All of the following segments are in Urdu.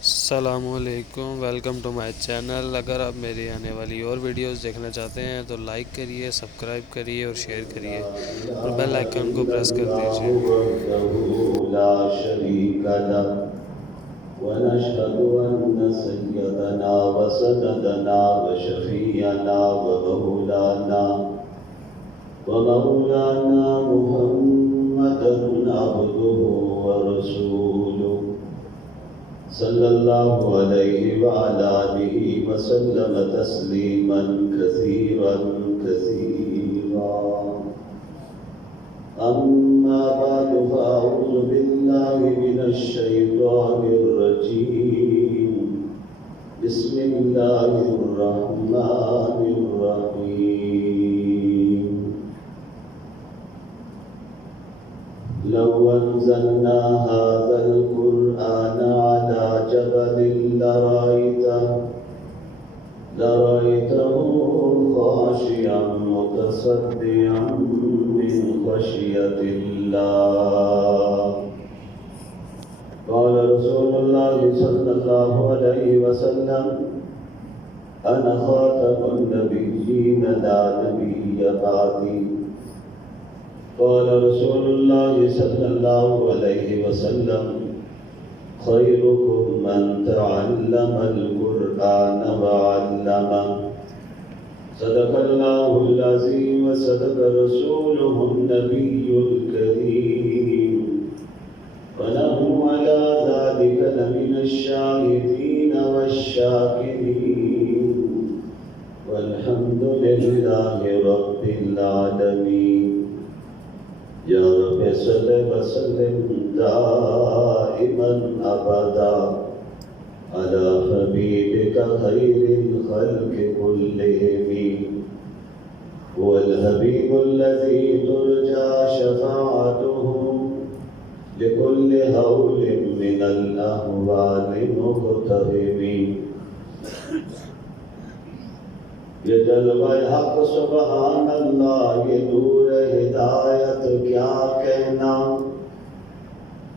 السلام علیکم، ویلکم ٹو مائی چینل۔ اگر آپ میری آنے والی اور ویڈیوز دیکھنا چاہتے ہیں تو لائک کریے، سبسکرائب کریے اور شیئر کریے اور بیل آئیکن کو پریس کر دیجیے۔ لا شريك له ونشهد أن سيدنا وسندنا وشفيعنا ومولانا محمدا عبده ورسوله صلى الله عليه وعلى آله وسلم تسليما كثيرا كثيرا. أما بعد فأعوذ بالله من الشيطان الرجيم. بسم الله الرحمن الرحيم. لو أنزلنا هذا القرآن على جبل لرأيته خاشعا متصدعا من خشية الله. قال رسول الله صلى الله عليه وسلم: أنا خاتم النبيين لا نبي بعدي. قال رسول الله صلى الله عليه وسلم: خيركم من تعلم القرآن وعلمه. صدق الله العظيم وصدق رسوله النبي الكريم، ونحن على ذلك لمن الشاهدين والشاكرين، والحمد لله رب العالمين. یا رب صل وسلم دائما ابدا على حبيبك خير الخلق كلهم. هو الحبيب الذي ترجى شفاعته لكل هول من الأهوال مقترب. یہ جلوہ حق سبحان اللہ، یہ نور ہدایت کیا کہنا.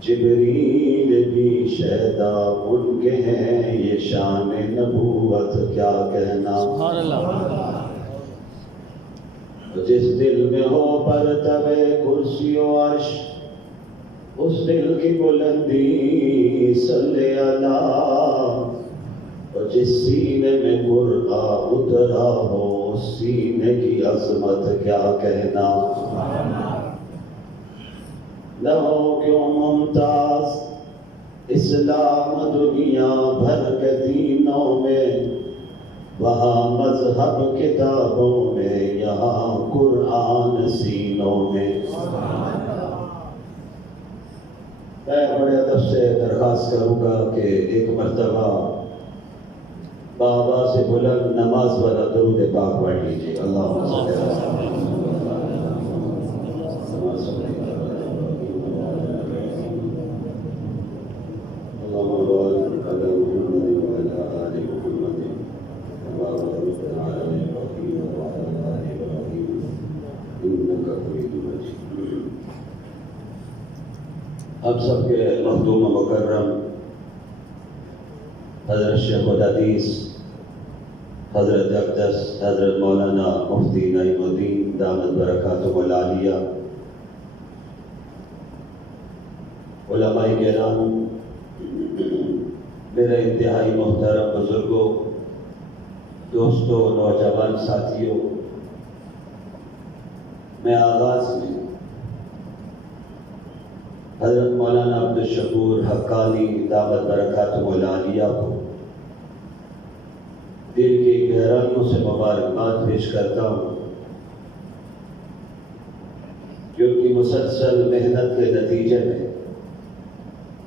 جبریل بھی شہدا ان کے ہیں، یہ شان نبوت کیا کہنا. سبحان اللہ۔ جس دل میں ہو پرتوے کرسی و عرش، اس دل کی بلندی صلی اللہ. اور جس سینے میں قرآن اترا ہو، اس سینے کی عظمت کیا کہنا. نہ ہو کیوں ممتاز اسلام دنیا بھر کے دینوں میں، وہاں مذہب کتابوں میں، یہاں قرآن سینوں میں. میں بڑے ادب سے درخواست کروں گا کہ ایک مرتبہ بابا سے بلند نماز والا درود پاک پڑھ لیجیے. اللہم صل علی ہم سب کے مخدوم و مکرم حضرت شیخ الحدیث حضرت اقدس حضرت مولانا مفتی نعیم الدین دامت برکاتہم العالیہ، علماء کرام، میرے انتہائی محترم بزرگوں، دوستوں، نوجوان ساتھیوں، میں آغاز میں حضرت مولانا عبدالشکور حقانی دامت برکاتہم العالیہ کو دل کی گہرائیوں سے مبارکباد پیش کرتا ہوں کہ ان کی مسلسل محنت کے نتیجے میں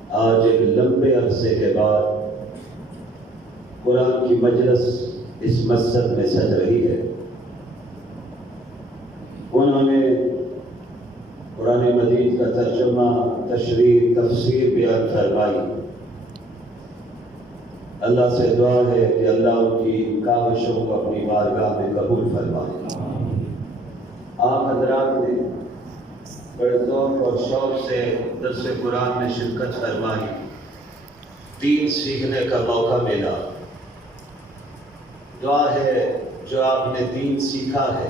آج ایک لمبے عرصے کے بعد قرآن کی مجلس اس مسجد میں سج رہی ہے. انہوں نے قرآن مجید کا ترجمہ، تشریح، تفسیر بیان فرمائی. اللہ سے دعا ہے کہ اللہ ان کی کاوشوں کو اپنی بارگاہ میں قبول فرمائے. آپ حضرات نے بڑے ذوق اور شوق سے درس قرآن میں شرکت فرمائی. دین سیکھنے کا موقع ملا. دعا ہے جو آپ نے دین سیکھا ہے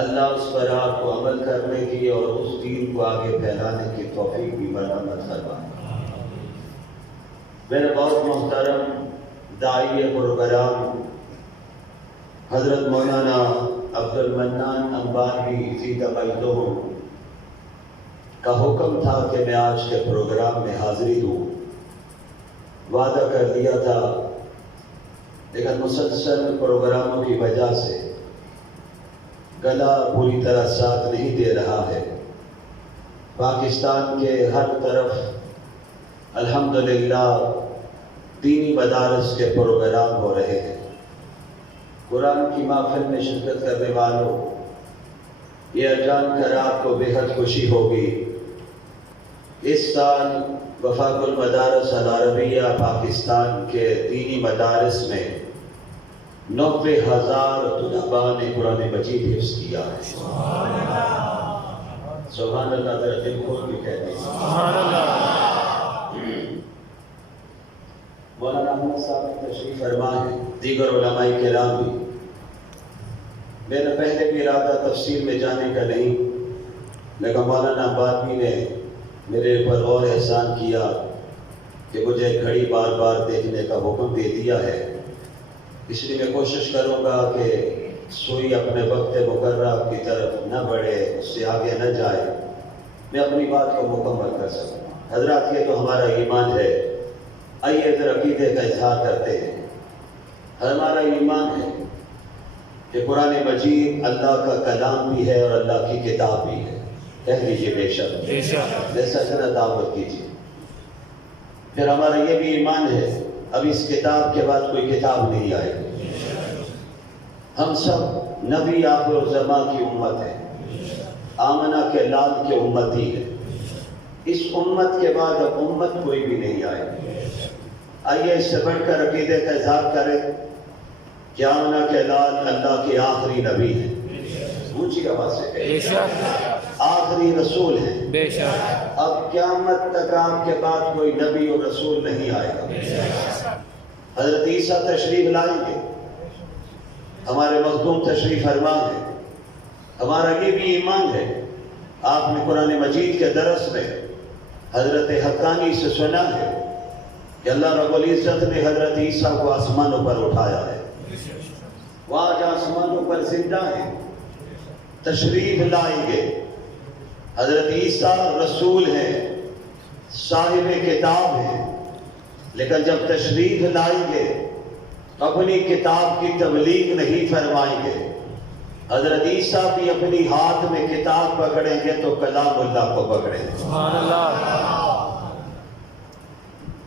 اللہ اس پر آپ کو عمل کرنے کی اور اس دین کو آگے پھیلانے کی توفیق بھی برآمد فرمائے. میرے بہت محترم داعی پروگرام حضرت مولانا عبد المنان انباروی فی تقیدہم کا حکم تھا کہ میں آج کے پروگرام میں حاضری دوں. وعدہ کر دیا تھا لیکن مسلسل پروگراموں کی وجہ سے گلا پوری طرح ساتھ نہیں دے رہا ہے. پاکستان کے ہر طرف الحمدللہ دینی مدارس کے پروگرام ہو رہے ہیں. قرآن کی محفل میں شرکت کرنے والوں، یہ جان کر آپ کو بے حد خوشی ہوگی اس سال وفاق المدارس العربیہ پاکستان کے دینی مدارس میں 90,000 طلباء نے قرآن مجید حفظ کیا ہے. سبحان اللہ. ذرا دل کھول کے کہتے ہیں سبحان اللہ. مولانا احمد صاحب تشریف فرما ہے، دیگر علماء کرام بھی. میرا پہلے بھی ارادہ تفسیر میں جانے کا نہیں، لیکن مولانا بادمی نے میرے اوپر اور احسان کیا کہ مجھے گھڑی بار بار دیکھنے کا حکم دے دیا ہے. اس لیے میں کوشش کروں گا کہ سوئی اپنے وقت مقررہ کی طرف نہ بڑھے، اس سے آگے نہ جائے، میں اپنی بات کو مکمل کر سکوں. حضرات یہ تو ہمارا ایمان ہے. آئیے ادھر عقیدے کا اظہار کرتے ہیں. ہمارا ایمان ہے کہ قرآن مجید اللہ کا کلام بھی ہے اور اللہ کی کتاب بھی ہے. کہہ لیجیے بے شک. جیسا ذرا دعوت کیجیے. پھر ہمارا یہ بھی ایمان ہے اب اس کتاب کے بعد کوئی کتاب نہیں آئے گی. ہم سب نبی آخر الزماں کی امت ہے، آمنہ کے لال کے امتی ہے. اس امت کے بعد اب امت کوئی بھی نہیں آئے گی. آئیے اس سے بڑھ کر عقیدے کا اظہار کریں کہ آمنہ کے لال اللہ کے آخری نبی ہیں. اونچی آواز سے کہیں آخری رسول ہیں. بے شک. اب قیامت تک آپ کے بعد کوئی نبی اور رسول نہیں آئے گا. حضرت عیسیٰ تشریف لائیں گے، ہمارے مخدوم تشریف فرما ہے. ہمارا یہ بھی ایمان ہے. آپ نے قرآن مجید کے درس میں حضرت حقانی سے سنا ہے کہ اللہ رب العزت نے حضرت عیسیٰ کو آسمانوں پر اٹھایا ہے. وہ آج آسمانوں پر زندہ ہیں، تشریف لائیں گے. حضرت عیسیٰ رسول ہیں، صاحب کتاب ہیں، لیکن جب تشریف لائیں گے اپنی کتاب کی تبلیغ نہیں فرمائیں گے. حضرت عیسیٰ بھی اپنی ہاتھ میں کتاب پکڑیں گے تو کلام اللہ کو پکڑیں گے. سبحان اللہ.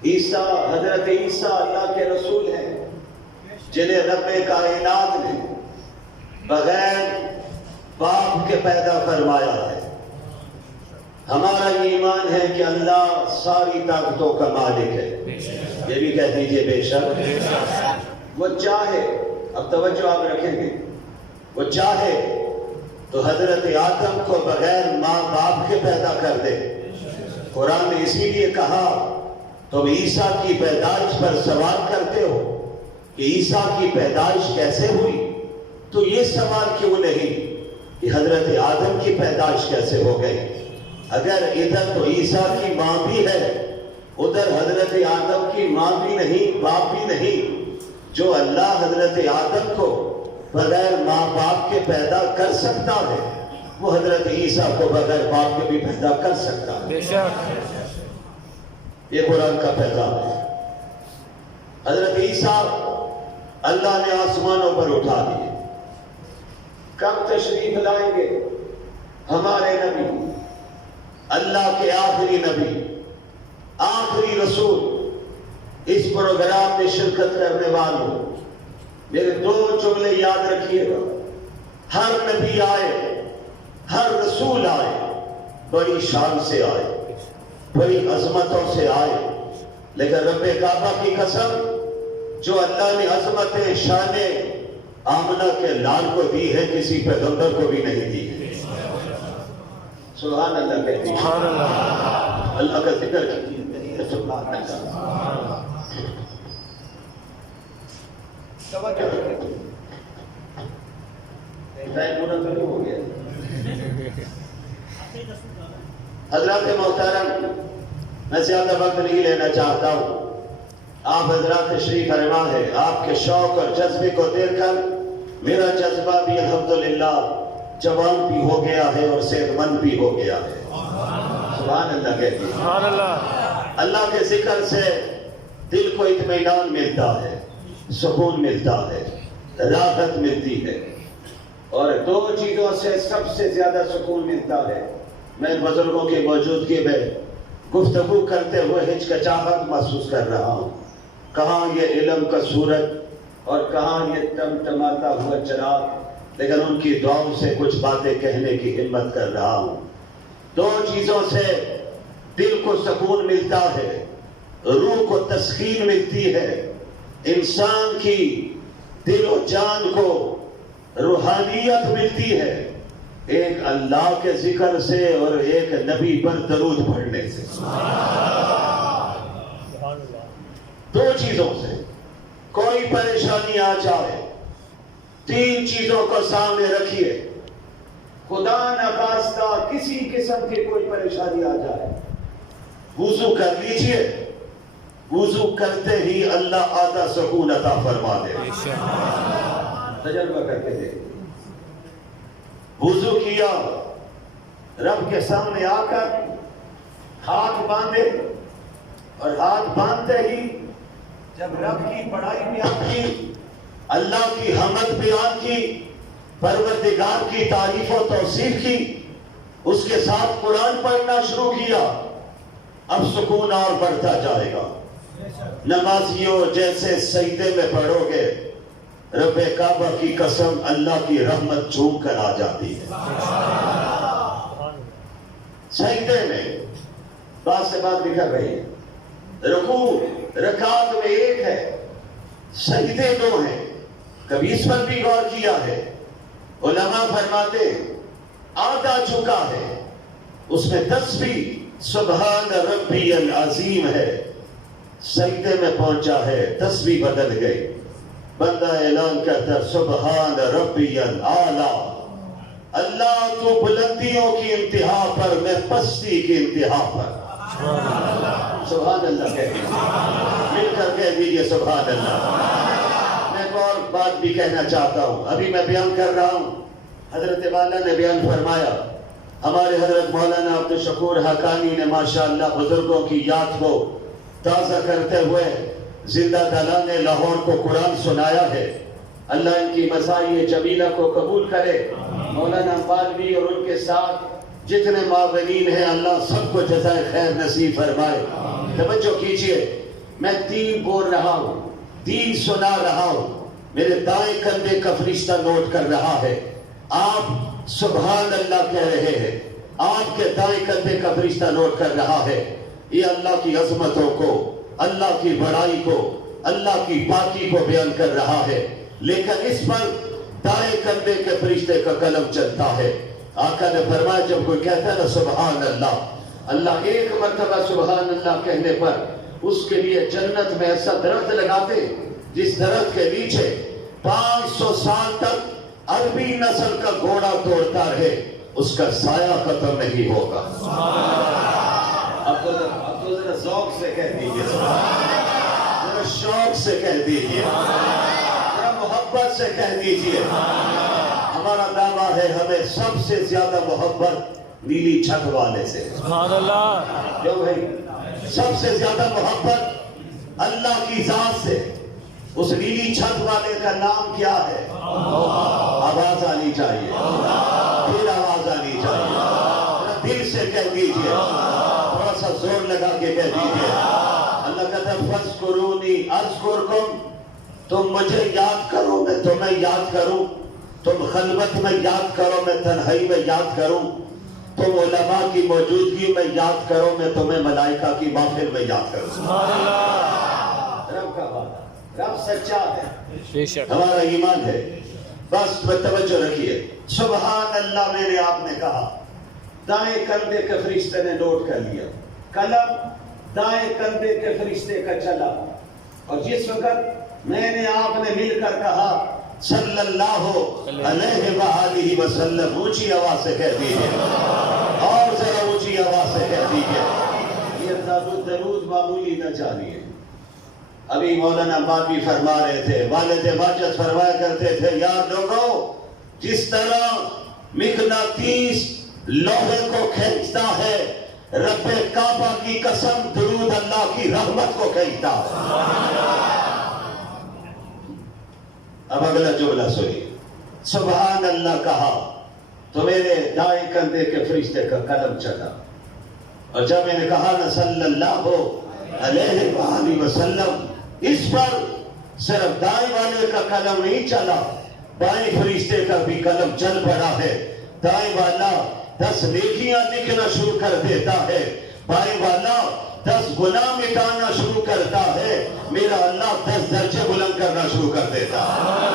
حضرت عیسیٰ اللہ کے رسول ہیں جنہیں رب کائنات نے بغیر باپ کے پیدا فرمایا ہے. ہمارا ایمان ہے کہ اللہ ساری طاقتوں کا مالک ہے. یہ بھی کہہ دیجئے بے شک. وہ چاہے، اب توجہ آپ رکھیں گے، وہ چاہے تو حضرت آدم کو بغیر ماں باپ کے پیدا کر دے. قرآن نے اسی لیے کہا تم عیسیٰ کی پیدائش پر سوال کرتے ہو کہ عیسیٰ کی پیدائش کیسے ہوئی، تو یہ سوال کیوں نہیں کہ حضرت آدم کی پیدائش کیسے ہو گئی. اگر ادھر تو عیسیٰ کی ماں بھی ہے، ادھر حضرت آدم کی ماں بھی نہیں، باپ بھی نہیں. جو اللہ حضرت آدم کو بغیر ماں باپ کے پیدا کر سکتا ہے وہ حضرت عیسیٰ کو بغیر باپ کے بھی پیدا کر سکتا ہے. بے شک. یہ قرآن کا پیغام ہے. حضرت عیسیٰ اللہ نے آسمانوں پر اٹھا دیے. کب تشریف لائیں گے؟ ہمارے نبی، اللہ کے آخری نبی، آخری رسول. اس پروگرام میں شرکت کرنے والوں میرے دو جملے یاد رکھیے گا. ہر نبی آئے، ہر رسول آئے، بڑی شان سے آئے، بڑی عظمتوں سے آئے، لیکن رب کعبہ کی قسم جو اللہ نے عظمت شان آمنہ کے لال کو دی ہے کسی پیغمبر کو بھی نہیں دی ہے. سبحان اللہ کہتی ہے. اللہ کا ذکر کیجیے. دیتے سبحان اللہ. توجہ رکھیں. ٹائم پورا تو نہیں ہو گیا. حضرات محترم، میں زیادہ وقت نہیں لینا چاہتا ہوں. آپ حضرات تشریف فرما ہے. آپ کے شوق اور جذبے کو دیکھ کر میرا جذبہ بھی الحمدللہ جوان بھی ہو گیا ہے اور صحت مند بھی ہو گیا ہے. سبحان اللہ کہتے ہیں. سبحان اللہ. اللہ کے ذکر سے دل کو اطمینان ملتا ہے، سکون ملتا ہے، راحت ملتی ہے. اور دو چیزوں سے سب سے زیادہ سکون ملتا ہے. میں بزرگوں کی موجودگی میں گفتگو کرتے ہوئے ہچکچاہٹ محسوس کر رہا ہوں. کہاں یہ علم کا سورج اور کہاں یہ ٹمٹماتا ہوا چراغ، لیکن ان کی دعاؤں سے کچھ باتیں کہنے کی ہمت کر رہا ہوں. دو چیزوں سے دل کو سکون ملتا ہے، روح کو تسکین ملتی ہے، انسان کی دل و جان کو روحانیت ملتی ہے. ایک اللہ کے ذکر سے اور ایک نبی پر درود پڑھنے سے. دو چیزوں سے. کوئی پریشانی آ جائے، تین چیزوں کو سامنے رکھیے. خدا نخواستہ کسی قسم کی کوئی پریشانی آ جائے، وضو کر لیجئے. وضو کرتے ہی اللہ آدھا سکون عطا فرما دے. تجربہ کر کے دیکھیں. وضو کیا، رب کے سامنے آ کر ہاتھ باندھے، اور ہاتھ باندھتے ہی جب رب کی بڑائی بیان کی، اللہ کی حمد بیان کی، پروردگار کی تعریف و توصیف کی، اس کے ساتھ قرآن پڑھنا شروع کیا، اب سکون اور بڑھتا جائے گا. نمازیوں جیسے سجدے میں پڑھو گے، رب کعبہ کی قسم اللہ کی رحمت جھوم کر آ جاتی ہے. سجدے میں بات سے بات بکھر رہی ہے. رکوع رکعت میں ایک ہے، سجدے دو ہیں. کبھی اس پر بھی غور کیا ہے؟ علماء فرماتے آدھا چکا ہے، اس میں تسبیح سبحان ربی العظیم ہے. سجدے میں پہنچا ہے، تسبیح بدل گئی. بندہ اعلان کرتا سبحان ربی الاعلیٰ. اللہ تو بلندیوں کی انتہا پر، میں پستی کی انتہا پر. سبحان اللہ کہتے ہیں. مل کر کہہ دیجئے سبحان اللہ. میں ایک اور بات بھی کہنا چاہتا ہوں. ابھی میں بیان کر رہا ہوں، حضرت والا نے بیان فرمایا. ہمارے حضرت مولانا عبدالشکور حقانی نے ماشاءاللہ بزرگوں کی یاد کو تازہ کرتے ہوئے زندہ دلانے لاہور کو قرآن سنایا ہے. اللہ ان کی مسائی جمیلہ کو قبول کرے. مولانا بالوی اور ان کے ساتھ جتنے معاونین ہیں اللہ سب کو جزائے خیر نصیب فرمائے. توجہ کیجئے، میں دین بول رہا ہوں، دین سنا رہا ہوں. میرے دائیں کندھے کا فرشتہ نوٹ کر رہا ہے. آپ سبحان اللہ کہہ رہے ہیں، آپ کے دائیں کندھے کا فرشتہ نوٹ کر رہا ہے. یہ اللہ کی عظمتوں کو، اللہ کی بڑائی کو، اللہ کی پاکی کو بیان کر رہا ہے. لیکن اس پر دائیں کندھے کے فرشتے کا قلم چلتا ہے. آقا نے فرمایا جب کوئی کہتا ہے نا سبحان اللہ، اللہ ایک مرتبہ سبحان اللہ کہنے پر اس کے لیے جنت میں ایسا درخت لگاتے جس درخت کے نیچے 500 سال تک عربی نسل کا گھوڑا دوڑتا رہے، اس کا سایہ ختم نہیں ہوگا. اب تو ذرا ذوق سے کہہ دیجئے، ذرا شوق سے کہہ دیجئے، ذرا محبت سے کہہ دیجئے. ہمارا دعویٰ ہے ہمیں سب سے زیادہ محبت نیلی چھت والے سے. سبحان اللہ. کیوں بھائی؟ سب سے زیادہ محبت اللہ کی ذات سے. اس نیلی چھت والے کا نام کیا ہے؟ آواز آنی چاہیے، پھر آواز آنی چاہیے. دل سے کہہ دیجئے، تھوڑا سا زور لگا کے کہہ دیجئے. اللہ کہتا ہے فَاذْكُرُونِي أَذْكُرْكُمْ. تم مجھے یاد کرو میں تمہیں یاد کروں. تم خلوت میں یاد کرو میں تنہائی میں یاد کروں. تم علماء کی موجودگی میں یاد کرو میں تمہیں ملائکہ کی محفل میں یاد کروں. سبحان اللہ. رب کا وعدہ، رب سچا ہے، بے شک ہمارا ایمان ہے. بس توجہ رکھیے. سبحان اللہ میرے آپ نے کہا، دائیں کندھے کے فرشتے نے نوٹ کر لیا. قلم دائیں کندھے کے فرشتے کا چلا، اور جس وقت میں نے آپ نے مل کر کہا صلی اللہ علیہ وآلہ وسلم، اونچی آواز سے کہہ دیجئے، اور ذرا اونچی آواز سے کہہ دیجئے، یہ درود معمولی نہ جانیے۔ ابھی مولانا باقی فرما رہے تھے، والد ماجد فرمایا کرتے تھے، یار لوگوں، جس طرح مغناطیس لوہے کو کھینچتا ہے، رب کعبہ کی قسم درود اللہ کی رحمت کو کھینچتا ہے۔ اب اگلا جملہ سنیے، سبحان اللہ کہا تو میرے دائیں کندھے کے فرشتے کا قلم چلا، اور جب میں نے کہا نا صلی اللہ علیہ وآلہ وسلم، اس پر صرف دائیں والے کا قلم نہیں چلا، بائیں فرشتے کا بھی قلم چل پڑا ہے۔ دائیں والا 10 نیکیاں لکھنا شروع کر دیتا ہے، بائیں والا 10 گناہ مٹانا شروع کرتا ہے، میرا اللہ 10 درجے بلند کرنا شروع کر دیتا ہے۔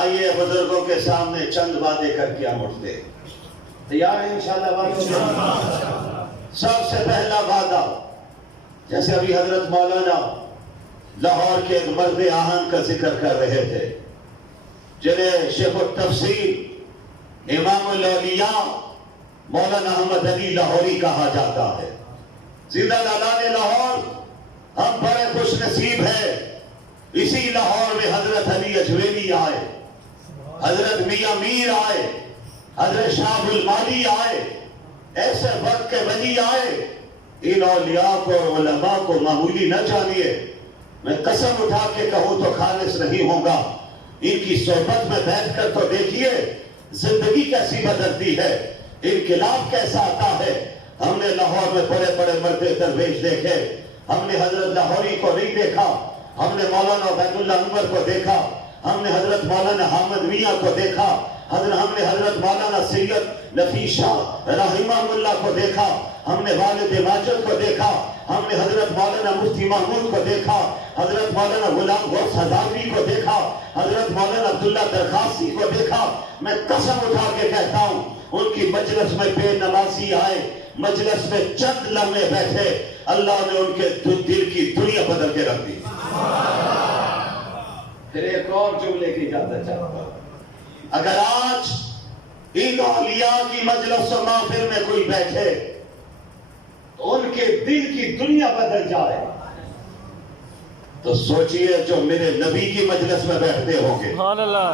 آئیے بزرگوں کے سامنے چند وعدے کر کے ہم اٹھتے ہیں، تیار ہیں انشاءاللہ بات؟ سب سے پہلا وعدہ، جیسے ابھی حضرت مولانا لاہور کے ایک مرد آہن کا ذکر کر رہے تھے، جنہیں شیخ التفسیر امام الاولیاء مولانا احمد علی لاہوری کہا جاتا ہے۔ زندہ لالان لاہور، ہم بڑے خوش نصیب ہیں، اسی لاہور میں حضرت علی اجویلی آئے، حضرت میاں میر آئے، حضرت شاہ المالی آئے، ایسے وقت کے ولی آئے۔ ان اولیاء کو اور علماء کو معمولی نہ جانیے، میں قسم اٹھا کے کہوں تو خالص نہیں ہوگا۔ ان کی صحبت میں بیٹھ کر تو دیکھیے زندگی کیسی بدلتی ہے، انقلاب کیسا آتا ہے۔ ہم نے لاہور میں بڑے بڑے مرد درویش دیکھے، ہم نے حضرت لاہوری کو نہیں دیکھا، ہم نے مولانا عبید اللہ انور کو دیکھا، ہم نے حضرت مولانا حامد میاں کو دیکھا، ہم نے حضرت مولانا سید نفیس شاہ رحمہ اللہ کو دیکھا، ہم نے والد ماجد کو دیکھا، ہم نے حضرت مولانا مفتی محمود کو دیکھا، حضرت مولانا غلام غوث ہزاروی کو دیکھا، حضرت مولانا عبداللہ درخواسی کو دیکھا۔ میں قسم اٹھا کے کہتا ہوں، ان کی مجلس میں بے نمازی آئے، مجلس میں چند لمحے بیٹھے، اللہ نے ان کے دل کی دنیا بدل کے رکھ دی۔ پھر ایک اور جملے کی اجازت چاہتا ہوں، اگر آج ان اولیاء کی مجلس و محفل میں کوئی بیٹھے تو ان کے دل کی دنیا بدل جائے، تو سوچئے جو میرے نبی کی مجلس میں بیٹھتے ہوں گے، سبحان اللہ،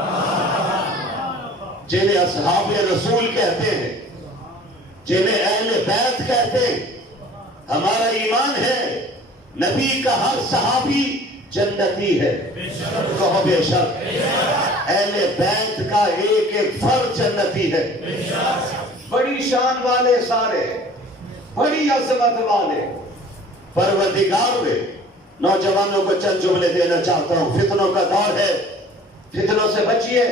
جنہیں اصحاب رسول کہتے ہیں، جنہیں اہل بیت کہتے ہیں۔ ہمارا ایمان ہے نبی کا ہر صحابی جنتی ہے، کہو بے شک، اہل بیت کا ایک ایک فرد جنتی ہے، بڑی شان والے سارے، بڑی عظمت والے۔ پروردگار میں نوجوانوں کو چند جملے دینا چاہتا ہوں، فتنوں کا دور ہے، فتنوں سے بچیے۔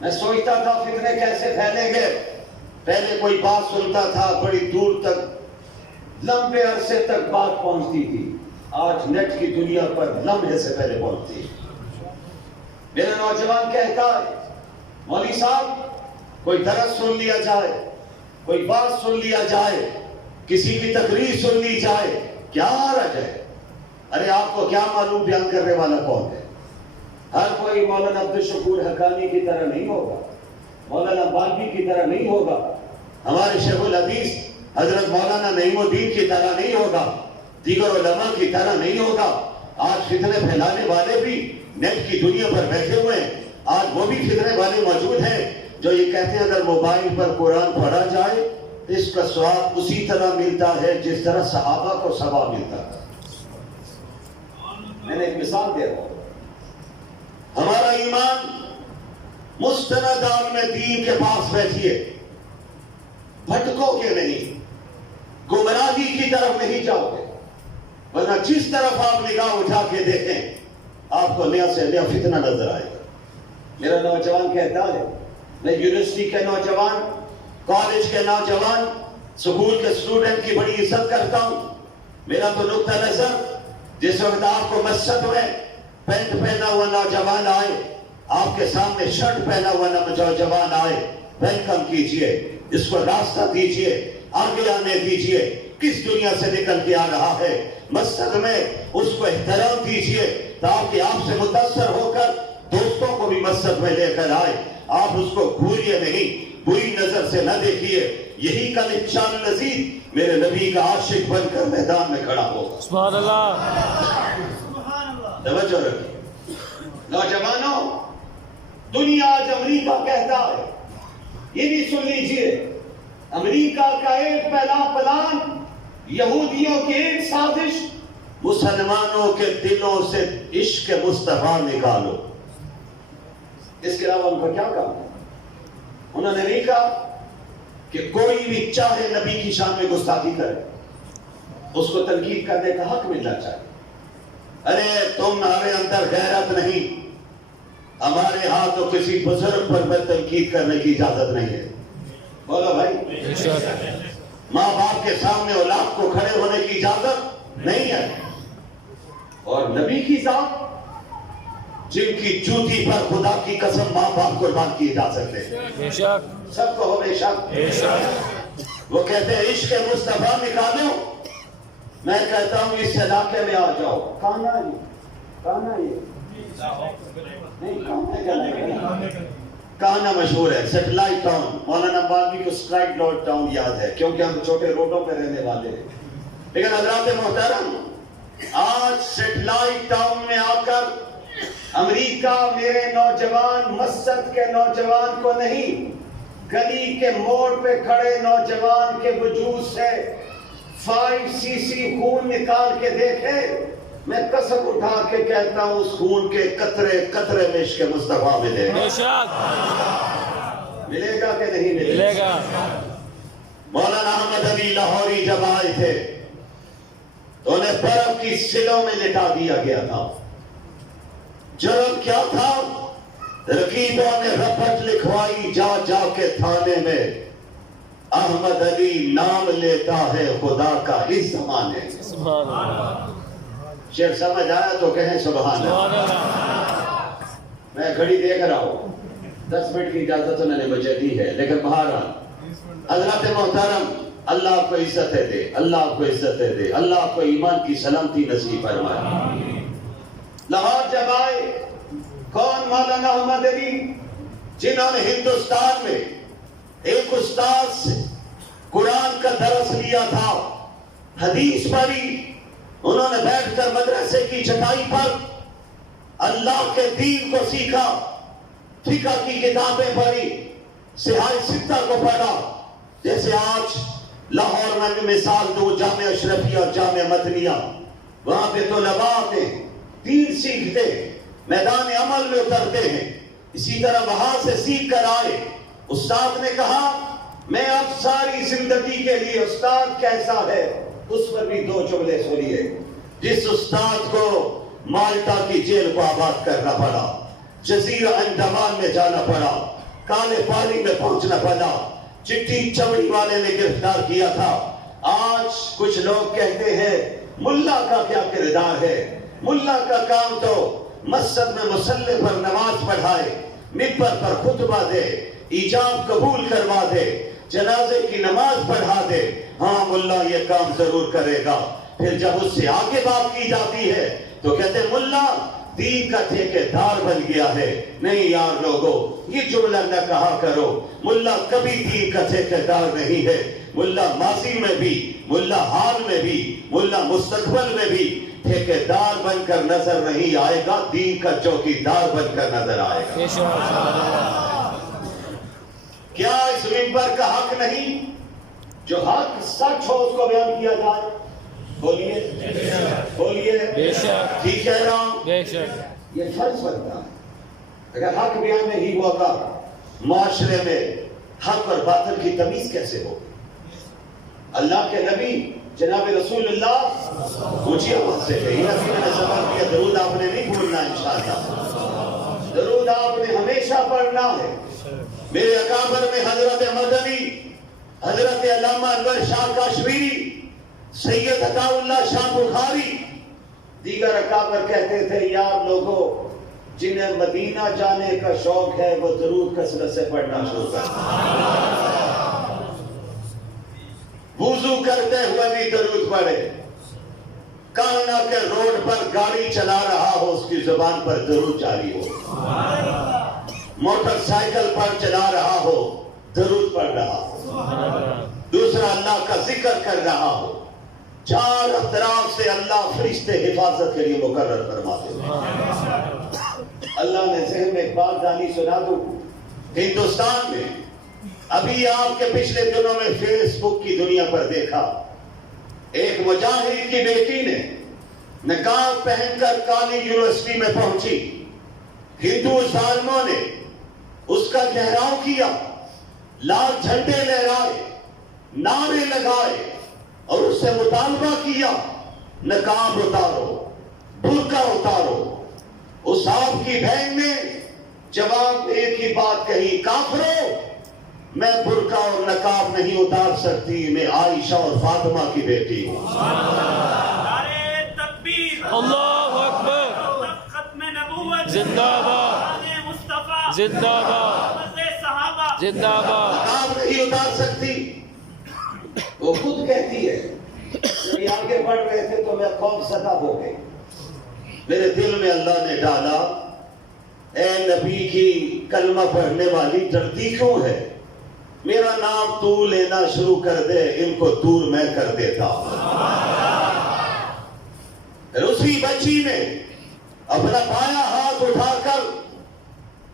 میں سوچتا تھا فتنے کیسے پھیلیں گے، پہلے کوئی بات سنتا تھا بڑی دور تک، لمبے عرصے تک بات پہنچتی تھی، آج نیٹ کی دنیا پر لمحے سے پہلے پہنچتی ہے۔ میرا نوجوان کہتا ہے مولوی صاحب کوئی درس سن لیا جائے، کوئی بات سن لیا جائے، کسی کی تقریر سن لی جائے، کیا حرج ہے؟ ارے آپ کو کیا معلوم بیان کرنے والا کون ہے؟ ہر کوئی مولانا عبدالشکور حقانی کی طرح نہیں ہوگا، مولانا باقی کی طرح نہیں ہوگا، ہمارے شیخ الحدیث حضرت مولانا نعیم الدین کی طرح نہیں ہوگا، دیگر علماء کی طرح نہیں ہوگا۔ آج فتنے پھیلانے والے بھی نیٹ کی دنیا پر بیٹھے ہوئے ہیں، آج وہ بھی فتنے والے موجود ہیں جو یہ کہتے ہیں اگر موبائل پر قرآن پڑھا جائے اس کا ثواب اسی طرح ملتا ہے جس طرح صحابہ کو ثواب ملتا ہے۔ میں نے ایک مثال دے رہا ہوں، ہمارا ایمان مستند عالم دین کے پاس بیٹھیے، بھٹکو گے نہیں، گمراہی کی طرف نہیں جاؤ گے، ورنہ جس طرف آپ نگاہ اٹھا کے دیکھیں آپ کو نیا سے نیا فتنہ نظر آئے گا۔ میرا نوجوان کہتا ہے میں یونیورسٹی کے نوجوان، کالج کے نوجوان، سکول کے اسٹوڈنٹ کی بڑی عزت کرتا ہوں۔ میرا تو نقطہ نظر جس وقت آپ کو مسجد میں پینٹ پہنا ہوا نوجوان آئے، آپ کے سامنے شرٹ پہنا ہوا نوجوان آئے، ویلکم کیجئے، اس کو راستہ دیجئے، آگے آنے دیجئے۔ کس دنیا سے نکل کے آ رہا ہے، مسجد میں اس کو احترام دیجئے تاکہ آپ سے متاثر ہو کر دوستوں کو بھی مسجد میں لے کر آئے. آپ اس کو گھوریے نہیں، بری نظر سے نہ دیکھیے. یہی کل انشاءاللہ العزیز میرے نبی کا عاشق بن کر میدان میں کھڑا ہوگا. سبحان اللہ. توجہ رکھیے نوجوانوں، دنیا آج امریکہ کہتا ہے، یہ بھی سن لیجئے، امریکہ کا ایک پہلا پلان، یہودیوں کی ایک سازش، مسلمانوں کے دلوں سے عشق مصطفیٰ نکالو. اس کے علاوہ ان کا کیا کام ہے؟ انہوں نے نہیں کہا کہ کوئی بھی چاہے نبی کی شان میں گستاخی کرے اس کو تنقید کرنے کا حق ملنا چاہیے. ارے تمہارے اندر غیرت نہیں، ہمارے ہاں تو کسی بزرگ پر تنقید کرنے کی اجازت نہیں ہے. بولو بھائی، ماں باپ کے سامنے اولاد کو کھڑے ہونے کی اجازت نہیں ہے. اور نبی کی ذات جن کی جوتی پر خدا کی قسم ماں باپ قربان کی اجازت ہے، سب کو ہو بے شک. وہ کہتے ہیں عشق مصطفیٰ نکالو، میں کہتا ہوں اس علاقے میں آ جاؤ. کہاں یہ کہاں مشہور ہے سیٹلائٹ ٹاؤن. مولانا باغی کو سیٹلائٹ ٹاؤن یاد ہے کیونکہ ہم چھوٹے روڈوں پہ رہنے والے ہیں. لیکن حضرات محترم، آج سیٹلائٹ ٹاؤن میں آ کر امریکہ میرے نوجوان مسجد کے نوجوان کو نہیں، گلی کے موڑ پہ کھڑے نوجوان کے وجود سے 5 cc خون نکال کے دیکھے. میں قسم اٹھا کے کہتا ہوں اس خون کے قطرے قطرے میں عشق مصطفیٰ ملے گا. ملے گا کہ نہیں ملے گا؟ مولانا احمد علی لاہوری جب آئے تھے تو انہیں برف کی سلوں میں لٹا دیا گیا تھا. جرم کیا تھا؟ رقیبوں نے رپٹ لکھوائی جا جا کے تھانے میں، احمد علی نام لیتا ہے خدا کا اس زمانے میں. سبحان اللہ. شیخ سمجھ آیا تو کہیں سبحان اللہ. میں گھڑی دیکھ رہا ہوں، 10 منٹ کی اجازت انہوں نے مجھے دی ہے، لیکن بہرحال حضرات محترم، اللہ آپ کو عزتیں دے، اللہ آپ کو عزتیں دے، اللہ آپ کو ایمان کی سلامتی نصیب فرمائے. لاہور جب آئے، کون؟ مولانا احمد علی، جنہوں نے ہندوستان میں ایک استاد سے قرآن کا درس لیا تھا، حدیث پڑھی. انہوں نے بیٹھ کر مدرسے کی چٹائی پر اللہ کے دین کو سیکھا، فقہ کی کتابیں پڑھی، صحاح ستہ کو پڑھا. جیسے آج لاہور میں بھی مثال دو، جامعہ اشرفیہ اور جامعہ مدنیہ، وہاں پہ طلباء آتے دین سیکھتے، میدان عمل میں اترتے ہیں. اسی طرح وہاں سے سیکھ کر آئے. استاد نے کہا میں اب ساری زندگی کے لیے استاد کیسا ہے اس پر بھی 2 جملے سنیے. جس استاد کو مالٹا کی جیل کو آباد کرنا پڑا، جزیرہ انڈمان میں جانا پڑا، کالے پانی میں پہنچنا پڑا، چٹھی چمڑی والے نے گرفتار کیا تھا. آج کچھ لوگ کہتے ہیں ملا کا کیا کردار ہے؟ ملا کا کام تو مسجد میں مصلی پر نماز پڑھائے، منبر پر خطبہ دے، ایجاب قبول کروا دے، جنازے کی نماز پڑھا دے. ہاں ملا یہ کام ضرور کرے گا. پھر جب اس سے آگے بات کی جاتی ہے تو کہتے ہیں ملا دین کا ٹھیکیدار بن گیا ہے. نہیں یار لوگوں، یہ جملہ نہ کہا کرو. ملا کبھی دین کا ٹھیکیدار نہیں ہے. ملا ماضی میں بھی، ملا حال میں بھی، ملا مستقبل میں بھی ٹھیکیدار بن کر نظر نہیں آئے گا، دین کا چوکیدار بن کر نظر آئے گا. کیا اس منبر کا حق نہیں جو حق سچ ہو اس کو بیان کیا جائے؟ بولیے بولیے. ٹھیک کہہ رہا ہوں، یہ فرض بنتا ہے. اگر حق بیان نہیں ہوا تھا معاشرے میں حق اور باطل کی تمیز کیسے ہو؟ اللہ کے نبی جناب رسول اللہ اونچی آواز سے کہی، نبی نے سبق کیا درود آپ نے نہیں بھولنا انشاءاللہ، درود آپ نے ہمیشہ پڑھنا ہے. میرے اکابر میں حضرت مدنی، حضرت علامہ انور شاہ کاشمیری، سید عطا اللہ شاہ بخاری، دیگر اکابر کہتے تھے یار لوگوں جنہیں مدینہ جانے کا شوق ہے وہ درود کثرت سے پڑھنا شروع کر. وضو وضو کرتے ہوئے بھی درود پڑھے، کانا کے روڈ پر گاڑی چلا رہا ہو اس کی زبان پر درود جاری ہو، موٹر سائیکل پر چلا رہا ہو درود پڑھ رہا ہو، دوسرا اللہ کا ذکر کر رہا ہو، چار اطراف سے اللہ فرشتے حفاظت کے لیے مقرر فرماتے ہیں۔ اللہ نے ذہن میں ایک بات ڈالی، سنا دوں، ہندوستان میں ابھی آپ کے پچھلے دنوں میں فیس بک کی دنیا پر دیکھا، ایک مجاہد کی بیٹی نے نقاب پہن کر کالی یونیورسٹی میں پہنچی، ہندو ظالموں نے اس کا گھیراؤ کیا، لال جھنڈے لہرائے، نعرے لگائے اور اس سے مطالبہ کیا نقاب اتارو، برقع اتارو۔ اس آپ کی بہن نے جواب میں ایک ہی بات کہی، کافرو، میں برقع اور نقاب نہیں اتار سکتی، میں عائشہ اور فاطمہ کی بیٹی ہوں۔ نعرے تکبیر، اللہ اکبر، ختم نبوت، زندہ باد، مصطفیٰ، زندہ باد، صحابہ، زندہ باد۔ نقاب نہیں اتار سکتی، وہ خود کہتی ہے۔ جب یہ آگے بڑھ رہے تھے تو میں خوف زدہ ہو گئی، میرے دل میں اللہ نے ڈالا، اے نبی کی کلمہ پڑھنے والی ڈرتی کیوں ہے؟ میرا نام تو لینا شروع کر دے، ان کو دور میں کر دیتا۔ پھر اسی بچی نے اپنا بایاں ہاتھ اٹھا کر،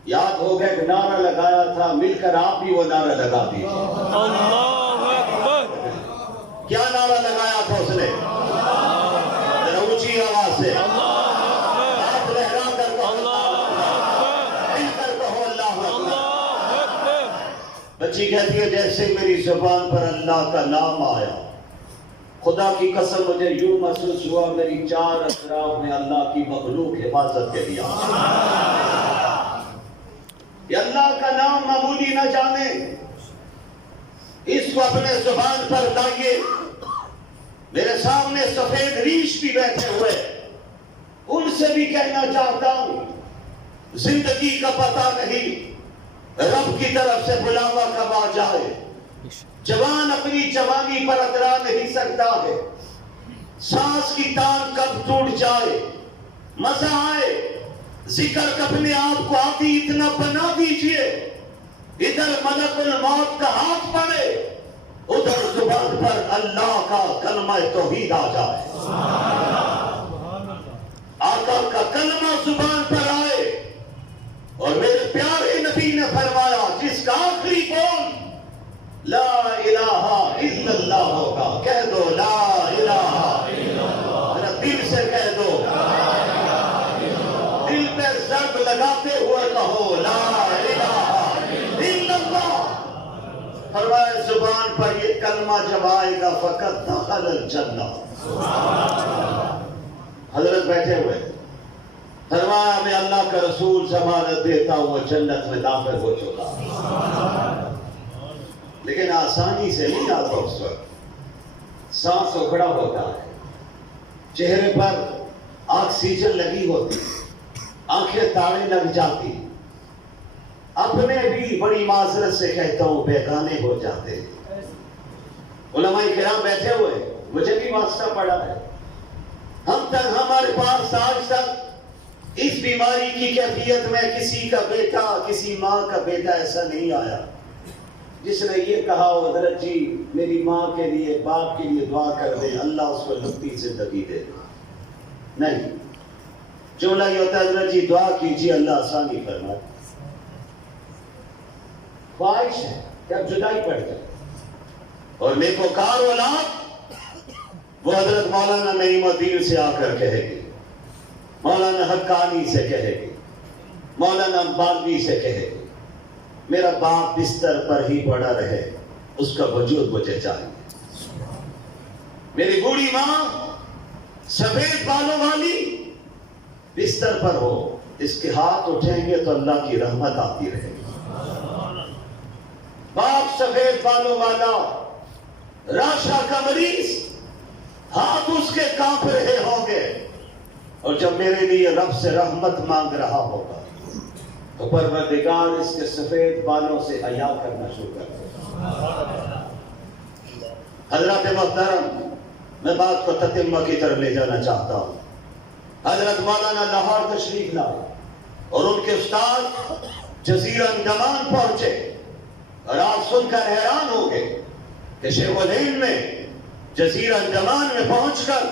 یاد ہو گیا کہ نعرہ لگایا تھا، مل کر آپ بھی وہ نعرہ لگا دیجیے۔ اللہ اکبر، کیا نعرہ لگایا تھا اس نے؟ ذرا اونچی آواز سے ہاتھ لہرا کر کہو، مل کر کہو اللہ اکبر۔ بچی کہتی ہے جیسے میری زبان پر اللہ کا نام آیا، خدا کی قسم مجھے یوں محسوس ہوا میری چار اطراف میں اللہ کی مخلوق حفاظت کے لیے۔ یہ اللہ کا نام معمولی نہ جانے، اس کو اپنے زبان پر لائیے۔ میرے سامنے سفید ریش بھی بیٹھے ہوئے، ان سے بھی کہنا چاہتا ہوں، زندگی کا پتہ نہیں رب کی طرف سے بلاوا کب آ جائے۔ جوان اپنی جوانی پر اترا نہیں سکتا ہے، سانس کی تان کب ٹوٹ جائے، مزہ آئے ذکر اپنے آپ کو آتی اتنا بنا دیجئے، ادھر ملک الموت کا ہاتھ پڑے، ادھر زبان پر اللہ کا کلمہ توحید آ جائے، آقا کا کلمہ زبان پر آئے۔ اور میرے پیارے نبی نے فرمایا جس کا آخری بول لا الہ الا اللہ ہوگا، کہہ دو لا الہ الا اللہ، دل سے کہہ دو، دل پہ ضرب لگاتے ہوئے کہو لا الہ الا اللہ۔ فرمایا زبان پر یہ کلمہ جب آئے گا فقط دخل الجنہ۔ حضرت بیٹھے ہوئے، فرمایا میں اللہ کا رسول ضمانت دیتا ہوں وہ جنت میں داخل ہو چکا، لیکن آسانی سے نہیں آتا، اس وقت سانس اکھڑا ہوتا ہے، چہرے پر آکسیجن لگی ہوتی، آنکھیں تاڑے لگ جاتی، اپنے بھی بڑی معذرت سے کہتا ہوں بیگانے ہو جاتے ہیں۔ علماء کرام بیٹھے ہوئے، مجھے بھی واسطہ پڑا ہے، ہم تک ہمارے پاس آج تک اس بیماری کی کیفیت میں کسی کا بیٹا، کسی ماں کا بیٹا ایسا نہیں آیا جس نے یہ کہا حضرت جی میری ماں کے لیے باپ کے لیے دعا کر دیں اللہ اس کو لمبی زندگی دے۔ نہیں، جملہ یہ ہوتا ہے حضرت جی دعا کیجیے اللہ آسانی فرمائے۔ خواہش ہے کہ اب جدائی پڑ جائے، اور نیکوکار اولاد وہ حضرت مولانا نعیم الدین سے آ کر کہے گی، مولانا حقانی سے کہے گی، مولانا بالوی سے کہے گی میرا باپ بستر پر ہی پڑا رہے، اس کا وجود مجھے چاہیے۔ میری بوڑھی ماں سفید بالوں والی بستر پر ہو، اس کے ہاتھ اٹھیں گے تو اللہ کی رحمت آتی رہے گی۔ باپ سفید بالوں والا راشا کا مریض، ہاتھ اس کے کانپ رہے ہوں گے، اور جب میرے لیے رب سے رحمت مانگ رہا ہوگا تو پروردگار اس کے سفید بالوں سے حیا کرنا شروع کر دے۔ حضرات محترم، میں بات کو تتمہ کی طرف لے جانا چاہتا ہوں. حضرت مولانا لاہور تشریف لائے اور ان کے استاد جزیرہ انڈمان پہنچے اور آپ سن کر حیران ہو گئے کہ شیخ الہند میں جزیرہ انڈمان میں پہنچ کر